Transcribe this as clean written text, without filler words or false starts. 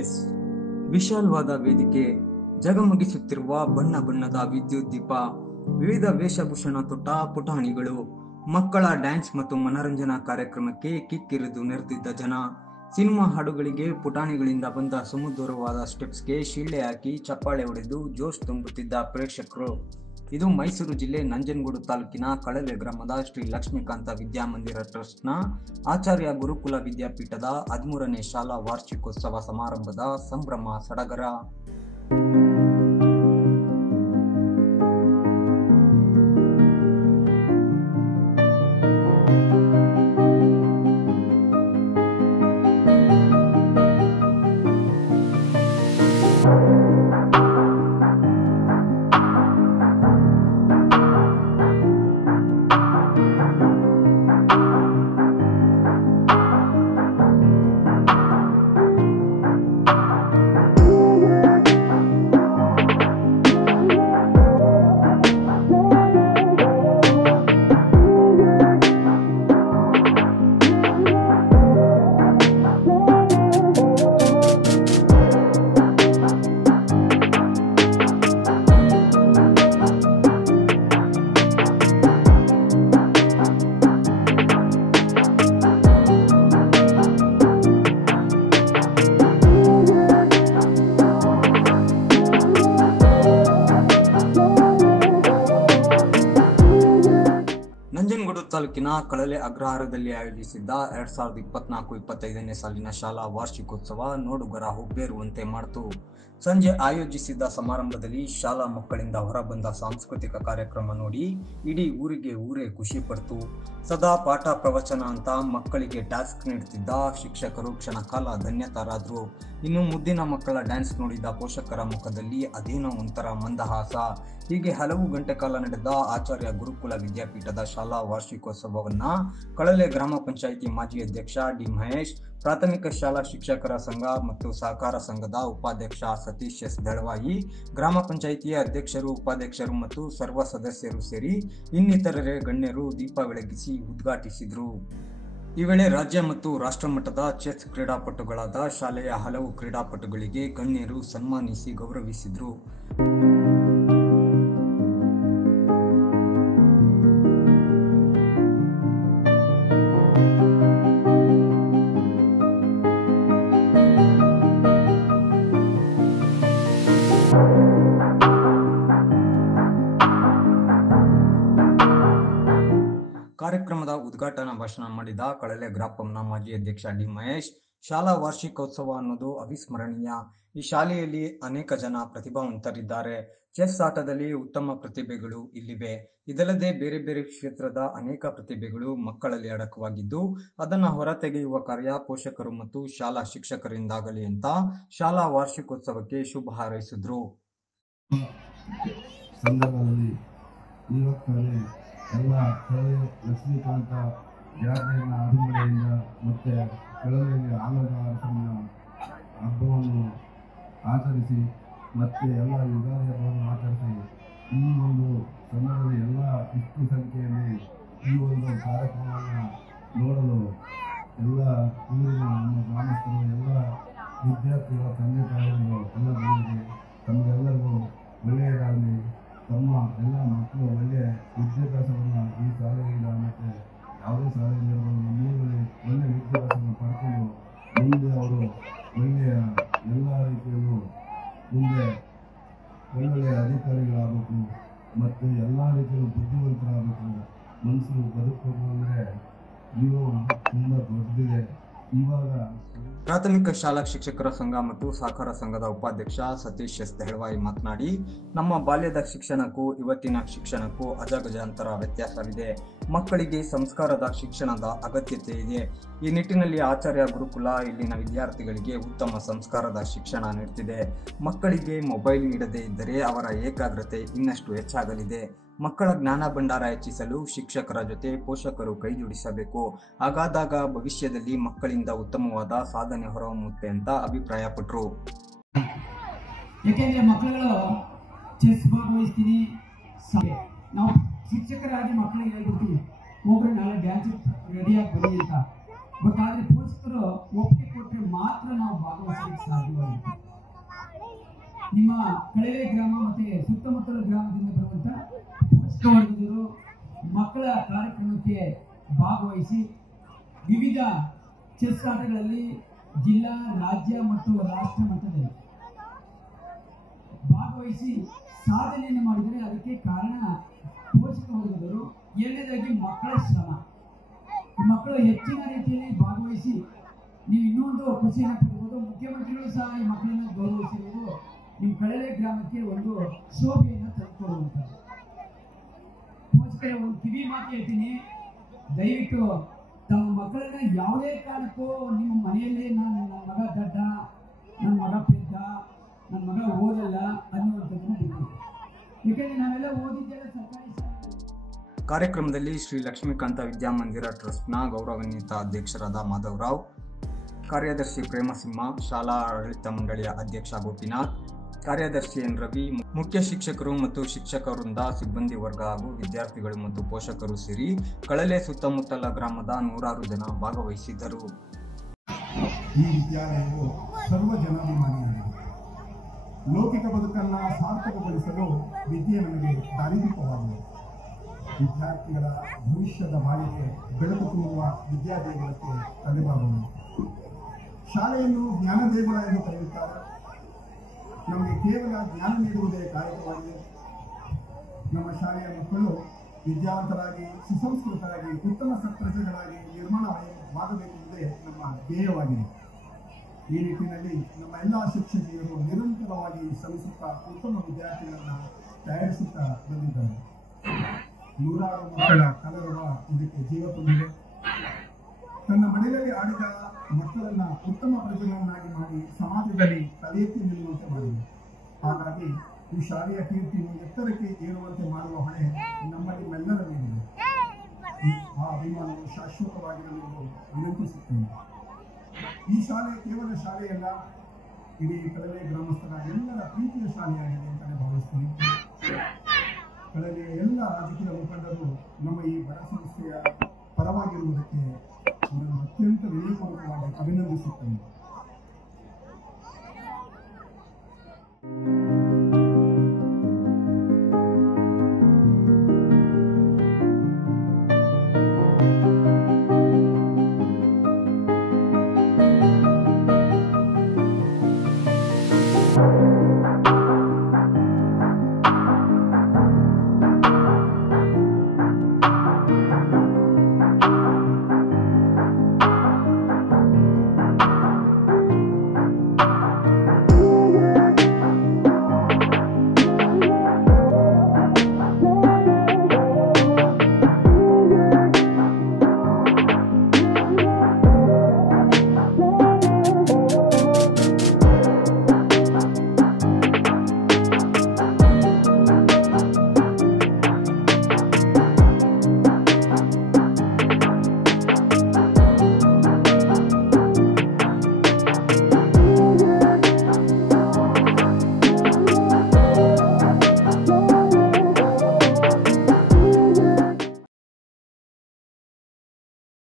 S, ವಿಶಾಲವಾದ ವೇದಿಕೆ, ಜಗಮಗಿಸುತ್ತಿರುವ ಬಣ್ಣ ಬಣ್ಣದ ವಿದ್ಯುತ್ ದೀಪ, ವಿವಿಧ ವೇಷಭೂಷಣ ತೊಟ್ಟ ಪುಟಾಣಿಗಳು, ಮಕ್ಕಳ ಡ್ಯಾನ್ಸ್ ಮತ್ತು ಮನರಂಜನಾ ಕಾರ್ಯಕ್ರಮಕ್ಕೆ ಕಿಕ್ಕಿರಿದು ನೆರೆದಿದ್ದ ಜನ, ಸಿನಿಮಾ ಹಾಡುಗಳಿಗೆ ಪುಟಾಣಿಗಳಿಂದ ಬಂದ ಸುಮಧುರವಾದ ಸ್ಟೆಪ್ಸ್ಗೆ ಶಿಳ್ಳೆ ಹಾಕಿ ಚಪ್ಪಾಳೆ ಹೊಡೆದು ಜೋಶ್ ತುಂಬುತ್ತಿದ್ದ ಪ್ರೇಕ್ಷಕರು. ಇದು ಮೈಸೂರು ಜಿಲ್ಲೆ ನಂಜನಗೂಡು ತಾಲೂಕಿನ ಕಳಲೆ ಗ್ರಾಮದ ಶ್ರೀ ಲಕ್ಷ್ಮೀಕಾಂತ ವಿದ್ಯಾಮಂದಿರ ಟ್ರಸ್ಟ್ನ ಆಚಾರ್ಯ ಗುರುಕುಲ ವಿದ್ಯಾಪೀಠದ 13ನೇ ಶಾಲಾ ವಾರ್ಷಿಕೋತ್ಸವ ಸಮಾರಂಭದ ಸಂಭ್ರಮ ಸಡಗರ. ನಂಜನಗೂಡು ತಾಲೂಕಿನ ಕಳಲೆ ಅಗ್ರಹಾರದಲ್ಲಿ ಆಯೋಜಿಸಿದ್ದ 2024-25ನೇ ಸಾಲಿನ ಶಾಲಾ ವಾರ್ಷಿಕೋತ್ಸವ ನೋಡುಗರ ಹುಬ್ಬೇರುವಂತೆ ಮಾಡಿತು. ಸಂಜೆ ಆಯೋಜಿಸಿದ್ದ ಸಮಾರಂಭದಲ್ಲಿ ಶಾಲಾ ಮಕ್ಕಳಿಂದ ಹೊರಬಂದ ಸಾಂಸ್ಕೃತಿಕ ಕಾರ್ಯಕ್ರಮ ನೋಡಿ ಇಡೀ ಊರೇ ಖುಷಿ ಪಡ್ತು. ಸದಾ ಪಾಠ ಪ್ರವಚನ ಅಂತ ಮಕ್ಕಳಿಗೆ ಟಾಸ್ಕ್ ನೀಡುತ್ತಿದ್ದ ಶಿಕ್ಷಕರು ಕ್ಷಣ ಕಾಲ ಧನ್ಯತರಾದ್ರು. ಇನ್ನು ಮುದ್ದಿನ ಮಕ್ಕಳ ಡ್ಯಾನ್ಸ್ ನೋಡಿದ ಪೋಷಕರ ಮುಖದಲ್ಲಿ ಅದೇನೋ ಒಂಥರ ಮಂದಹಾಸ. ಹೀಗೆ ಹಲವು ಗಂಟೆ ಕಾಲ ನಡೆದ ಆಚಾರ್ಯ ಗುರುಕುಲ ವಿದ್ಯಾಪೀಠದ ಶಾಲಾ ವಾರ್ಷಿಕೋತ್ಸವವನ್ನ ಕಳಲೆ ಗ್ರಾಮ ಪಂಚಾಯಿತಿ ಮಾಜಿ ಅಧ್ಯಕ್ಷ ಡಿ ಮಹೇಶ್, ಪ್ರಾಥಮಿಕ ಶಾಲಾ ಶಿಕ್ಷಕರ ಸಂಘ ಮತ್ತು ಸಹಕಾರ ಸಂಘದ ಉಪಾಧ್ಯಕ್ಷ ಸತೀಶ್ ಎಸ್ ದಳವಾಯಿ, ಗ್ರಾಮ ಪಂಚಾಯಿತಿಯ ಅಧ್ಯಕ್ಷರು, ಉಪಾಧ್ಯಕ್ಷರು ಮತ್ತು ಸರ್ವ ಸದಸ್ಯರು ಸೇರಿ ಇನ್ನಿತರರೆ ಗಣ್ಯರು ದೀಪ ಬೆಳಗಿಸಿ ಉದ್ಘಾಟಿಸಿದರು. ಈ ವೇಳೆ ರಾಜ್ಯ ಮತ್ತು ರಾಷ್ಟ್ರ ಮಟ್ಟದ ಚೆಸ್ ಕ್ರೀಡಾಪಟುಗಳಾದ ಶಾಲೆಯ ಹಲವು ಕ್ರೀಡಾಪಟುಗಳಿಗೆ ಗಣ್ಯರು ಸನ್ಮಾನಿಸಿ ಗೌರವಿಸಿದರು. ಕಾರ್ಯಕ್ರಮದ ಉದ್ಘಾಟನಾ ಭಾಷಣ ಮಾಡಿದ ಕಳಲೆ ಗ್ರಾಪಂನ ಮಾಜಿ ಅಧ್ಯಕ್ಷ ಡಿ ಮಹೇಶ್, ಶಾಲಾ ವಾರ್ಷಿಕೋತ್ಸವ ಅನ್ನೋದು ಅವಿಸ್ಮರಣೀಯ. ಈ ಶಾಲೆಯಲ್ಲಿ ಅನೇಕ ಜನ ಪ್ರತಿಭಾವಂತರಿದ್ದಾರೆ. ಚೆಸ್ ಆಟದಲ್ಲಿ ಉತ್ತಮ ಪ್ರತಿಭೆಗಳು ಇಲ್ಲಿವೆ. ಇದಲ್ಲದೆ ಬೇರೆ ಬೇರೆ ಕ್ಷೇತ್ರದ ಅನೇಕ ಪ್ರತಿಭೆಗಳು ಮಕ್ಕಳಲ್ಲಿ ಅಡಕವಾಗಿದ್ದು ಅದನ್ನು ಹೊರತೆಗೆಯುವ ಕಾರ್ಯ ಪೋಷಕರು ಮತ್ತು ಶಾಲಾ ಶಿಕ್ಷಕರಿಂದಾಗಲಿ ಅಂತ ಶಾಲಾ ವಾರ್ಷಿಕೋತ್ಸವಕ್ಕೆ ಶುಭ ಹಾರೈಸಿದ್ರು. ಎಲ್ಲ ಕಳಲೆ ಲಕ್ಷ್ಮೀಕಾಂತ ಜಾತ್ರೆಯ ಅಡುಗೆಯಿಂದ ಮತ್ತು ಕಳಲೆಯಲ್ಲಿ ಆಲದ ಅರಸನ ಹಬ್ಬವನ್ನು ಆಚರಿಸಿ ಮತ್ತು ಎಲ್ಲ ಯುಗಾದಿ ಹಬ್ಬವನ್ನು ಆಚರಿಸಿ ಈ ಒಂದು ಸಂದರ್ಭದಲ್ಲಿ ಎಲ್ಲ ಇಷ್ಟು ಸಂಖ್ಯೆಯಲ್ಲಿ ಈ ಒಂದು ಕಾರ್ಯಕ್ರಮವನ್ನು ನೋಡಲು ಎಲ್ಲ ಊರಿನ ನಮ್ಮ ಗ್ರಾಮಸ್ಥರು, ಎಲ್ಲ ವಿದ್ಯಾರ್ಥಿಗಳ ತಂದೆ ತಾಯಿಗಳು ಎಲ್ಲ ಬಂದಿದೆ. ತಮಗೆಲ್ಲರಿಗೂ ಒಳ್ಳೆಯದಾಗಲಿ. ತಮ್ಮ ಎಲ್ಲ ಮಕ್ಕಳು ಒಳ್ಳೆಯ ವಿದ್ಯಾಭ್ಯಾಸವನ್ನು ಈ ಶಾಲೆಯಿಂದ ಮತ್ತು ಯಾವುದೇ ಶಾಲೆಯಿಂದ ನಮ್ಮೂರಲ್ಲಿ ಒಳ್ಳೆಯ ವಿದ್ಯಾಭ್ಯಾಸವನ್ನು ಪಡ್ಕೊಂಡು ಮುಂದೆ ಅವರು ಒಳ್ಳೆಯ ಎಲ್ಲ ರೀತಿಯಲ್ಲೂ ಮುಂದೆ ಒಳ್ಳೊಳ್ಳೆಯ ಅಧಿಕಾರಿಗಳಾಗಬೇಕು ಮತ್ತು ಎಲ್ಲ ರೀತಿಯಲ್ಲೂ ಬುದ್ಧಿವಂತರಾಗಬೇಕು. ಮನಸ್ಸು ಬದುಕಬೇಕು ಅಂದರೆ ಜೀವನ ತುಂಬ ದೊಡ್ಡದಿದೆ. ಇವಾಗ ಪ್ರಾಥಮಿಕ ಶಾಲಾ ಶಿಕ್ಷಕರ ಸಂಘ ಮತ್ತು ಸಹಕಾರ ಸಂಘದ ಉಪಾಧ್ಯಕ್ಷ ಸತೀಶ್ ಎಸ್ ದಳವಾಯಿ ಮಾತನಾಡಿ, ನಮ್ಮ ಬಾಲ್ಯದ ಶಿಕ್ಷಣಕ್ಕೂ ಇವತ್ತಿನ ಶಿಕ್ಷಣಕ್ಕೂ ಅಜಗಜಾಂತರ ವ್ಯತ್ಯಾಸವಿದೆ. ಮಕ್ಕಳಿಗೆ ಸಂಸ್ಕಾರದ ಶಿಕ್ಷಣದ ಅಗತ್ಯತೆ ಇದೆ. ಈ ನಿಟ್ಟಿನಲ್ಲಿ ಆಚಾರ್ಯ ಗುರುಕುಲ ಇಲ್ಲಿನ ವಿದ್ಯಾರ್ಥಿಗಳಿಗೆ ಉತ್ತಮ ಸಂಸ್ಕಾರದ ಶಿಕ್ಷಣ ನೀಡುತ್ತಿದೆ. ಮಕ್ಕಳಿಗೆ ಮೊಬೈಲ್ ನೀಡದೇ ಇದ್ದರೆ ಅವರ ಏಕಾಗ್ರತೆ ಇನ್ನಷ್ಟು ಹೆಚ್ಚಾಗಲಿದೆ. ಮಕ್ಕಳ ಜ್ಞಾನ ಭಂಡಾರ ಹೆಚ್ಚಿಸಲು ಶಿಕ್ಷಕರ ಜೊತೆ ಪೋಷಕರು ಕೈಜೋಡಿಸಬೇಕು. ಹಾಗಾದಾಗ ಭವಿಷ್ಯದಲ್ಲಿ ಮಕ್ಕಳಿಂದ ಉತ್ತಮವಾದ ಸಾಧನೆ ಹೊರಹೊಮ್ಮುತ್ತೆ ಅಂತ ಅಭಿಪ್ರಾಯಪಟ್ಟರು. ಯಾಕೆಂದ್ರೆ ಮಕ್ಕಳುಗಳು ಚೆಸ್ ಭಾಗವಹಿಸ್ತೀನಿ, ನಾವು ಶಿಕ್ಷಕರಾಗಿ ಮಕ್ಕಳಿಗೆ ಹೇಳ್ಬಿಡ್ತೀವಿ ಹೋಗ್ರೆ ನಾಳೆ ಡ್ಯಾನ್ಸ್ ರೆಡಿಯಾಗಿ ಬನ್ನಿ ಅಂತ. ಬಟ್ ಆದರೆ ಪೋಷಕರು ಒಪ್ಪಿಗೆ ಕೊಟ್ಟರೆ ಮಾತ್ರ ನಾವು ಭಾಗವಹಿಸಲಿಕ್ಕೆ ಸಾಧ್ಯವಾಗಿದೆ. ನಿಮ್ಮ ಕಳಲೆ ಗ್ರಾಮ ಮತ್ತೆ ಸುತ್ತಮುತ್ತಲ ಗ್ರಾಮದಿಂದ ಬರುವಂತ ಪೋಷಕ ವರ್ಗದವರು ಮಕ್ಕಳ ಕಾರ್ಯಕ್ರಮಕ್ಕೆ ಭಾಗವಹಿಸಿ ವಿವಿಧ ಚೆಸ್ ಆಟಗಳಲ್ಲಿ ಜಿಲ್ಲಾ, ರಾಜ್ಯ ಮತ್ತು ರಾಷ್ಟ್ರ ಮಟ್ಟದಲ್ಲಿ ಭಾಗವಹಿಸಿ ಸಾಧನೆಯನ್ನು ಮಾಡಿದರೆ ಅದಕ್ಕೆ ಕಾರಣ ಪೋಷಕ ವರ್ಗದವರು. ಎರಡನೇದಾಗಿ ಮಕ್ಕಳ ಶ್ರಮ. ಮಕ್ಕಳು ಹೆಚ್ಚಿನ ರೀತಿಯಲ್ಲಿ ಭಾಗವಹಿಸಿ ನೀವು ಇನ್ನೊಂದು ಖುಷಿಯನ್ನು ಪಡೆಯಬಹುದು. ಮುಖ್ಯಮಂತ್ರಿಗಳು ಸಹ ಈ ಮಕ್ಕಳನ್ನ ಗೌರವಿಸಿರುವುದು ನಿಮ್ಮ ಕಳಲೆ ಗ್ರಾಮಕ್ಕೆ ಒಂದು ಶೋಭೆಯನ್ನು ತಂದುಕೊಡುವಂಥದ್ದು. ಪೋಷಕರ ಒಂದು ಕಿವಿ ಮಾತು ಹೇಳ್ತೀನಿ, ದಯವಿಟ್ಟು ತಮ್ಮ ಮಕ್ಕಳನ್ನ ಯಾವುದೇ ಕಾರಣಕ್ಕೂ ನಿಮ್ಮ ಮನೆಯಲ್ಲೇ ನನ್ನ ಮಗ ದಡ್ಡ, ನನ್ನ ಮಗ ಪೆದ್ದ, ನನ್ನ ಮಗ ಓದಲ್ಲ ಅನ್ನುವಂಥದ್ದನ್ನು ಬಿಟ್ಟು. ಯಾಕಂದ್ರೆ ನಾವೆಲ್ಲ ಓದಿದ್ದೆಲ್ಲ ಸರ್ಕಾರಿ ಶಾಲೆ. ಕಾರ್ಯಕ್ರಮದಲ್ಲಿ ಶ್ರೀ ಲಕ್ಷ್ಮೀಕಾಂತ ವಿದ್ಯಾಮಂದಿರ ಟ್ರಸ್ಟ್ನ ಗೌರವಾನ್ವಿತ ಅಧ್ಯಕ್ಷರಾದ ಮಾಧವರಾವ್, ಕಾರ್ಯದರ್ಶಿ ಪ್ರೇಮಸಿಂಹ, ಶಾಲಾ ಆಡಳಿತ ಮಂಡಳಿಯ ಅಧ್ಯಕ್ಷ ಗೋಪಿನಾಥ್, ಕಾರ್ಯದರ್ಶಿ ಎನ್ ರವಿ, ಮುಖ್ಯ ಶಿಕ್ಷಕರು ಮತ್ತು ಶಿಕ್ಷಕ ವೃಂದ, ಸಿಬ್ಬಂದಿ ವರ್ಗ ಹಾಗೂ ವಿದ್ಯಾರ್ಥಿಗಳು ಮತ್ತು ಪೋಷಕರು ಸೇರಿ ಕಳಲೆ ಸುತ್ತಮುತ್ತಲ ಗ್ರಾಮದ 100 ಜನ ಭಾಗವಹಿಸಿದ್ದರು. ಈ ವಿದ್ಯಾಲಯವು ಸರ್ವ ಜನಾಭಿಮಾನಿಯಾಗಿದೆ. ಲೌಕಿಕ ಬದುಕನ್ನು ಸಾರ್ಥಕಗೊಳಿಸಲು ವಿದ್ಯೆ ನಮಗೆ ದಾರಿದೀಪವಾಗಿದೆ. ವಿದ್ಯಾರ್ಥಿಗಳ ಭವಿಷ್ಯದ ಬಾಳಿಗೆ ಬೆಳಕು ತುಂಬುವ ವಿದ್ಯಾದೇಗುಲಕ್ಕೆ ತಲೆಬಾಗುವುದು. ಶಾಲೆಯನ್ನು ಜ್ಞಾನ ದೇಗುಲ ಎಂದು ಕರೆಯುತ್ತಾರೆ. ನಮಗೆ ಕೇವಲ ಜ್ಞಾನ ನೀಡುವುದೇ ಕಾಯಕವಾಗಿದೆ. ನಮ್ಮ ಶಾಲೆಯ ಮಕ್ಕಳು ವಿದ್ಯಾವಂತರಾಗಿ, ಸುಸಂಸ್ಕೃತರಾಗಿ, ಉತ್ತಮ ಪ್ರಜೆಗಳಾಗಿ ನಿರ್ಮಾಣವಾಗಬೇಕೆಂಬುದೇ ನಮ್ಮ ಧ್ಯೇಯವಾಗಿದೆ. ಈ ನಿಟ್ಟಿನಲ್ಲಿ ನಮ್ಮ ಎಲ್ಲ ಶಿಕ್ಷಕಿಯರು ನಿರಂತರವಾಗಿ ಶ್ರಮಿಸುತ್ತಾ ಉತ್ತಮ ವಿದ್ಯಾರ್ಥಿಗಳನ್ನು ತಯಾರಿಸುತ್ತಾ ಬಂದಿದ್ದಾರೆ. 100 ಮಕ್ಕಳ ಕಲರವ ಇದಕ್ಕೆ ಜೀವ ತುಂಬಿದೆ. ತನ್ನ ಮನೆಯಲ್ಲಿ ಆಡಿದ ಮಕ್ಕಳನ್ನ ಉತ್ತಮ ಪ್ರಜೆಗಳನ್ನಾಗಿ ಮಾಡಿ ಸಮಾಜದಲ್ಲಿ ತಲೆ ಎತ್ತಿ ನಿಲ್ಲುವಂತೆ ಮಾಡಿದೆ. ಹಾಗಾಗಿ ಈ ಶಾಲೆಯ ಕೀರ್ತಿಯನ್ನು ಎತ್ತರಕ್ಕೆ ಏರುವಂತೆ ಮಾಡುವ ಹೊಣೆ ನಮ್ಮಲ್ಲಿ ಮೆಲ್ಲರ ಮೇಲಿದೆ. ಆ ಅಭಿಮಾನವು ಶಾಶ್ವತವಾಗಿರಲು ವಿನಂತಿಸುತ್ತೇನೆ. ಈ ಶಾಲೆ ಕೇವಲ ಶಾಲೆಯಲ್ಲ, ಇಡೀ ಕಳಲೆ ಗ್ರಾಮಸ್ಥರ ಎಲ್ಲರ ಪ್ರೀತಿಯ ಶಾಲೆಯಾಗಿದೆ ಅಂತಲೇ ಭಾವಿಸ್ತೀನಿ. ಕಳಲೆಯ ಎಲ್ಲ ರಾಜಕೀಯ ಮುಖಂಡರು ನಮ್ಮ ಈ ಬಡ ಸಂಸ್ಥೆಯ ಪರವಾಗಿರುವುದಕ್ಕೆ ಅವರನ್ನು ಅತ್ಯಂತ ವಿನಯಪೂರ್ವಕವಾಗಿ ಅಭಿನಂದಿಸುತ್ತೇನೆ.